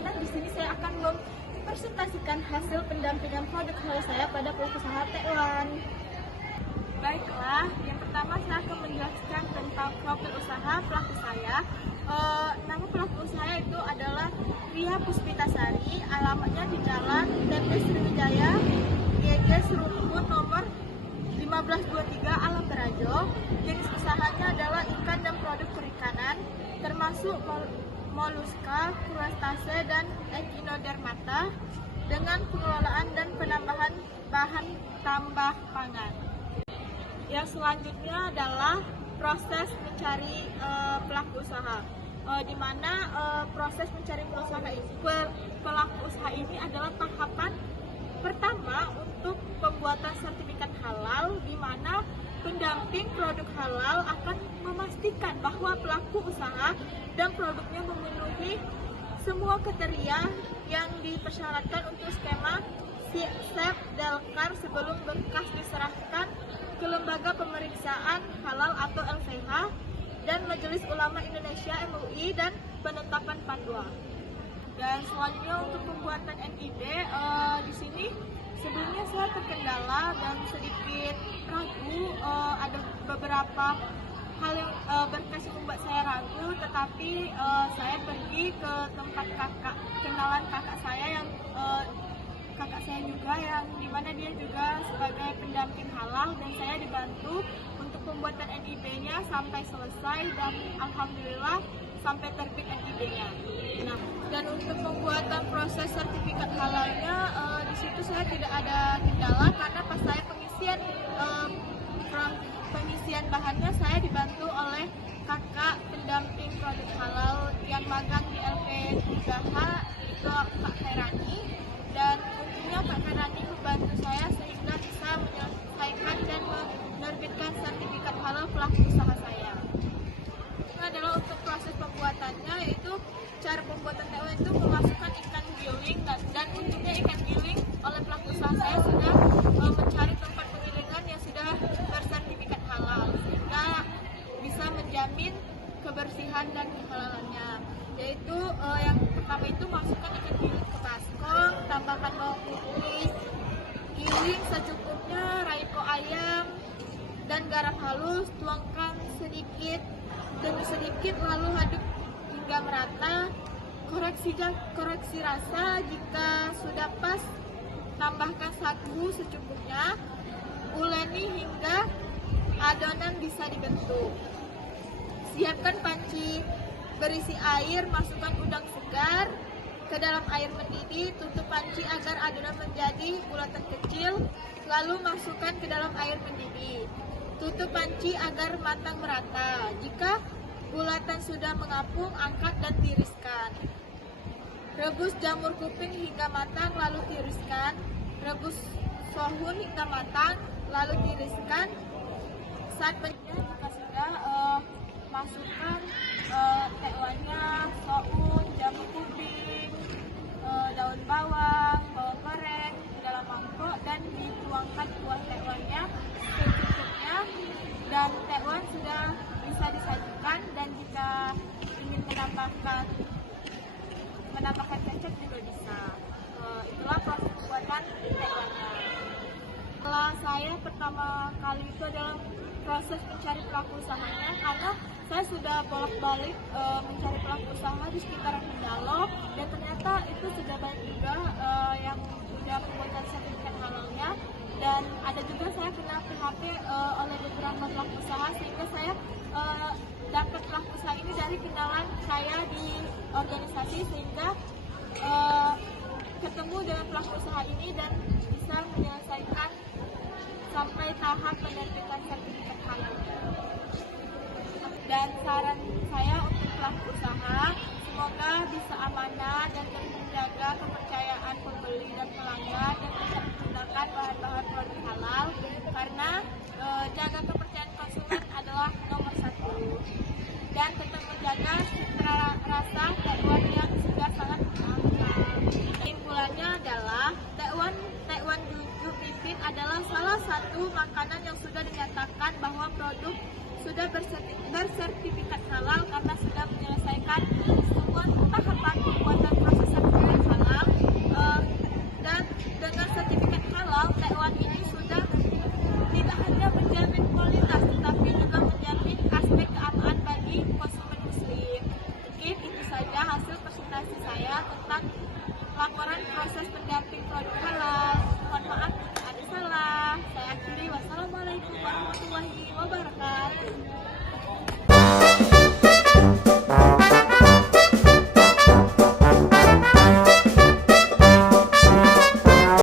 mana di sini saya akan mempresentasikan hasil pendampingan produk halal saya pada pelaku usaha Tekwan. Baiklah, yang pertama saya akan menjelaskan tentang profil usaha pelaku saya. Nama pelaku usaha itu adalah Ria Puspitasari, alamatnya di Jalan TP Sriwijaya, GG Serutubun nomor 1523 Alam Berajo. Jenis usahanya adalah ikan dan produk perikanan, termasuk moluska, krustase, dan echinodermata, dengan pengelolaan dan penambahan bahan tambah pangan. Yang selanjutnya adalah proses mencari pelaku usaha, di mana proses mencari pelaku usaha ini adalah tahapan pertama untuk pembuatan sertifikat halal, di mana pendamping produk halal akan memastikan bahwa pelaku usaha dan produknya memenuhi semua kriteria yang dipersyaratkan untuk skema SIAP Delkar sebelum berkas diserahkan ke Lembaga Pemeriksaan Halal atau LPH dan Majelis Ulama Indonesia MUI dan penetapan panduan. Dan selanjutnya untuk pembuatan NIB, di sini sebelumnya saya terkendala dan sedikit ragu, ada beberapa hal yang berkas yang membuat saya ragu, tetapi saya pergi ke tempat kenalan kakak saya yang kakak saya juga, yang dimana dia juga sebagai pendamping halal, dan saya dibantu untuk pembuatan NIB-nya sampai selesai dan alhamdulillah sampai terbit NIB-nya. Nah, dan untuk pembuatan proses sertifikat halalnya, di situ saya tidak ada kendala karena pas saya pengisian bahannya saya dibantu oleh kakak pendamping produk halal yang magang di LP3H, itu Kak Herani, dan tentunya Kak Herani membantu saya sehingga bisa menyelesaikan dan menerbitkan sertifikat halal pelaku usaha saya. Ini adalah untuk proses pembuatannya, yaitu cara pembuatan tekwan itu memasukkan ikan giling, dan untungnya ikan giling oleh pelaku usaha saya sudah mencari tempat penggilingan yang sudah bersertifikat halal sehingga bisa menjamin kebersihan dan kehalalannya, yaitu yang pertama itu masukkan ikan giling ke baskom, tambahkan bawang putih, giling secukupnya, raiko ayam dan garam halus, tuangkan sedikit demi sedikit lalu aduk hingga merata. Koreksi rasa, jika sudah pas tambahkan sagu secukupnya, uleni hingga adonan bisa dibentuk. Siapkan panci berisi air, masukkan udang segar ke dalam air mendidih, tutup panci agar adonan menjadi bulatan kecil, lalu masukkan ke dalam air mendidih. Tutup panci agar matang merata. Jika bulatan sudah mengapung, angkat dan tiriskan. Rebus jamur kuping hingga matang, lalu tiriskan. Rebus sohun hingga matang, lalu tiriskan. Saat penyajian jika sudah, masukkan tekwannya, sohun, jamur kuping, daun bawang, bawang goreng ke dalam mangkok dan dituangkan kuah tekwannya secukupnya, dan tekwan sudah bisa disajikan. Dan jika ingin menambahkan kecap juga bisa. Itulah proses pembuatan tekwannya. Setelah saya pertama kali itu adalah proses mencari pelaku usahanya, karena saya sudah bolak-balik mencari pelaku usaha di sekitaran Kendalo, dan ternyata itu sudah banyak juga yang sudah membuat sertifikat halalnya, dan ada juga saya kena PHP oleh beberapa pelaku usaha, sehingga saya dapat pelaku usaha ini dari kenalan saya di organisasi, sehingga ketemu dengan pelaku usaha ini dan bisa menyelesaikan sampai tahap penerbitan sertifikat halal. Dan saran saya untuk pelaku usaha, semoga bisa amanah dan menjaga kepercayaan pembeli dan pelanggan, dan tetap menggunakan bahan-bahan produk halal, karena jaga kepercayaan konsumen adalah nomor 1, dan tetap menjaga citra rasa tekwan yang sudah sangat mantap. Kesimpulannya adalah tekwan jujuk pipit adalah salah satu makanan yang sudah dinyatakan bahwa produk sudah bersertifikat halal karena sudah menyelesaikan semua tahapan pembuatan proses tentang laporan proses pendamping produk halal. Mohon maaf jika ada salah. Saya akhiri. Wassalamualaikum warahmatullahi wabarakatuh.